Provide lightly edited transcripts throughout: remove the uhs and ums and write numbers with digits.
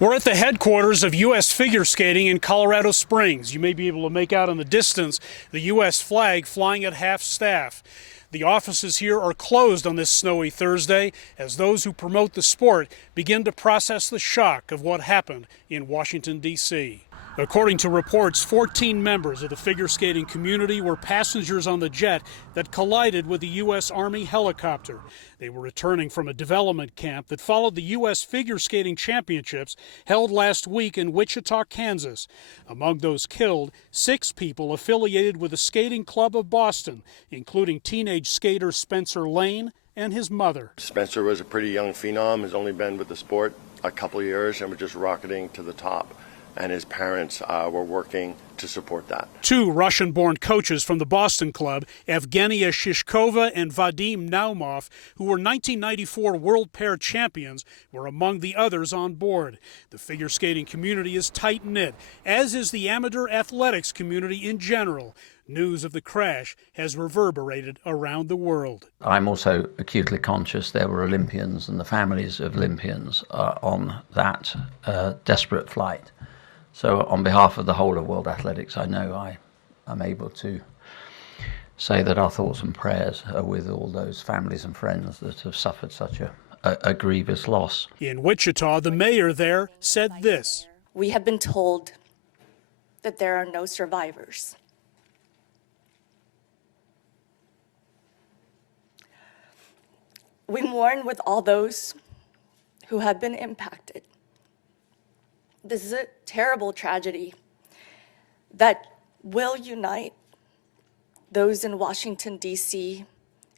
We're at the headquarters of U.S. figure skating in Colorado Springs. You may be able to make out in the distance the U.S. flag flying at half-staff. The offices here are closed on this snowy Thursday as those who promote the sport begin to process the shock of what happened in Washington, D.C. According to reports, 14 members of the figure skating community were passengers on the jet that collided with the U.S. Army helicopter. They were returning from a development camp that followed the U.S. Figure Skating Championships held last week in Wichita, Kansas. Among those killed, 6 people affiliated with the Skating Club of Boston, including teenage skater Spencer Lane and his mother. Spencer was a pretty young phenom, has only been with the sport a couple of years and was just rocketing to the top. And his parents were working to support that. 2 Russian-born coaches from the Boston club, Evgenia Shishkova and Vadim Naumov, who were 1994 world pair champions, were among the others on board. The figure skating community is tight-knit, as is the amateur athletics community in general. News of the crash has reverberated around the world. I'm also acutely conscious there were Olympians and the families of Olympians on that desperate flight. So on behalf of the whole of World Athletics, I know I'm able to say that our thoughts and prayers are with all those families and friends that have suffered such a grievous loss. In Wichita, the mayor there said this. We have been told that there are no survivors. We mourn with all those who have been impacted. This is a terrible tragedy that will unite those in Washington, D.C.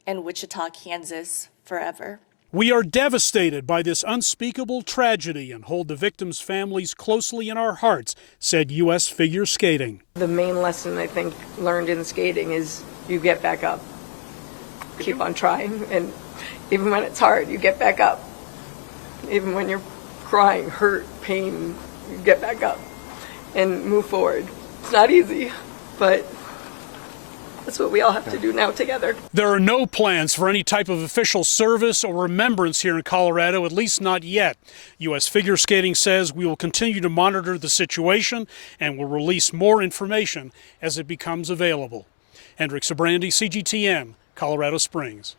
and Wichita, Kansas forever. We are devastated by this unspeakable tragedy and hold the victims' families closely in our hearts, said U.S. Figure Skating. The main lesson I think learned in skating is you get back up. Keep on trying, and even when it's hard, you get back up. Even when you're crying, hurt, pain, you get back up and move forward. It's not easy, but that's what we all have to do now together. There are no plans for any type of official service or remembrance here in Colorado, at least not yet. U.S. Figure Skating says we will continue to monitor the situation and will release more information as it becomes available. Hendrik Sabrandi, CGTN, Colorado Springs.